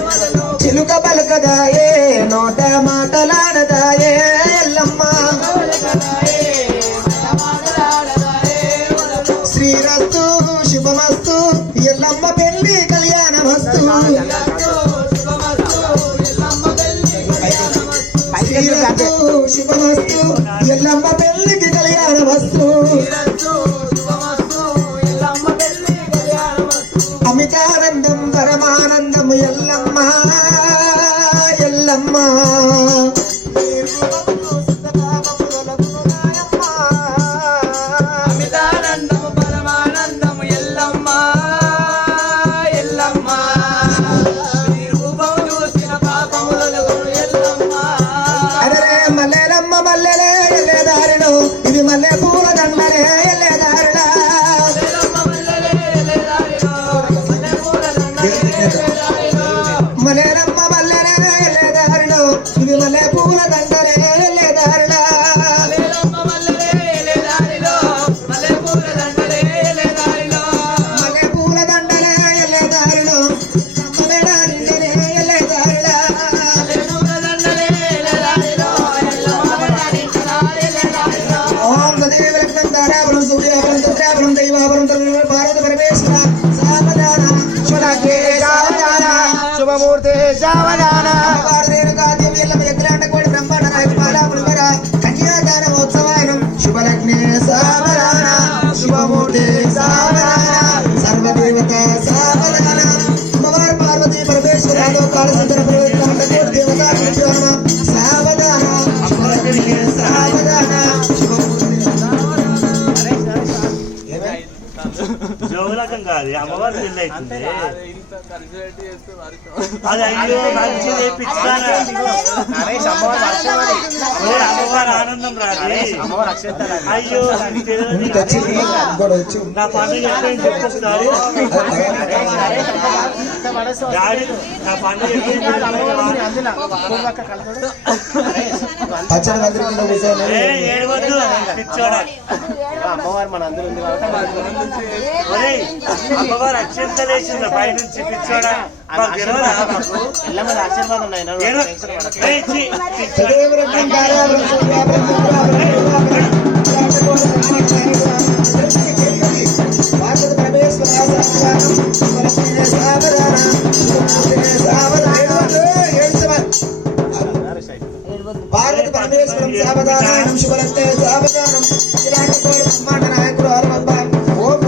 వలలో చిలుక పలకదాయే నోట మాటలాడదాయే ఎల్లమ్మ శ్రీరస్తు శుభమస్తు ఎల్లమ్మ పెళ్లి కళ్యాణమస్తు శ్రీరస్తు శుభమస్తు ఎల్లమ్మ పెళ్లికి కళ్యాణమస్తు అమితానందం పరమానందం ఎల్లమ్మ ఎల్లమ్మ అమితానందం పరమానందం ఎల్లమ్మ ఎల్లమ్మ నీ రూపం చూసిన పాపములలో ఎల్లమ్మ అరే మల్లెలమ్మ మల్లెలే ఎల్లే దారిలో ఇది మల్లె పూల దండలే ఎల్లే దారిలో మల్లెలమ్మ మల్లెలే ఎల్లే దారిలో ఇది మల్లె పూల దండలే ఎల్లే దారిలో మల్లె పూల దండలే ఎల్లే దారిలో అమ్మవేడారింటినే ఎల్లే దారిలో ఓం దేవరత్నం తారావరం సూర్యావరం చంద్రావరం దైవావరం భారత పరమేశ్వర సావధాన శుభకే సావధాన శుభమూర్తి సావధాన రేణుకాదేవి ఎల్లమ్మ ఎక్కలాంట కోడి బ్రహ్మాండ నాయకు బాలాపులివర కన్యాదాన మహోత్సవానం శుభలగ్నే సావధాన శుభమూర్తి సావధాన సర్వదేవత సావధాన అమ్మవారు పార్వతీ పరమేశ్వరాలు కాళసుందర ప్రవేశాంత కోటి దేవతా విగ్రహణ సావధాన శుభలగ్నే సావధాన జోలకం కాదు అమ్మవారి పెళ్ళి అవుతుంది అది అయ్యో మంచి అమ్మవారి ఆనందం రాదు అయ్యో నా పండుగ ఎప్పుడైనా చెప్పొస్తారు డాడీ నా పండుగ ఏడవద్దు పిచ్చోడా అమ్మవారు మన అందరూ ఉంది అమ్మవారు అక్షంతలు వేసింది పై నుంచి పిచ్చోడా ఆశీర్వాదం ఉన్నాయి భారత పరమేశ్వరం సావధానం శుభలగ్నే సావధానం ఇలాంటి కోడి బ్రహ్మాండ నాయకుడు హరమబ్బ ఓం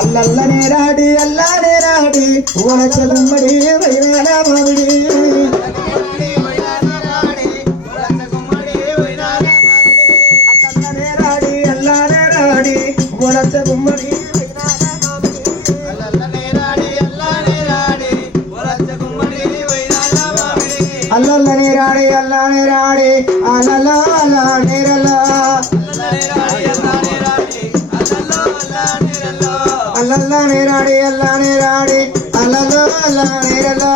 అల్లల్లనే రాడి అల్లానే రాడి వలచగుమ్మడి వైరాల మామిడి అల్లల్లనే రాడి అల్లానే రాడి వలచగుమ్మడి అల్లల్లనే రాడి అల్లానే రాడి అలలా అలా నేరలా అల్లల్లా నేరాడి అల్లా నేరాడి అల్లల్లో అల్లా నేరలా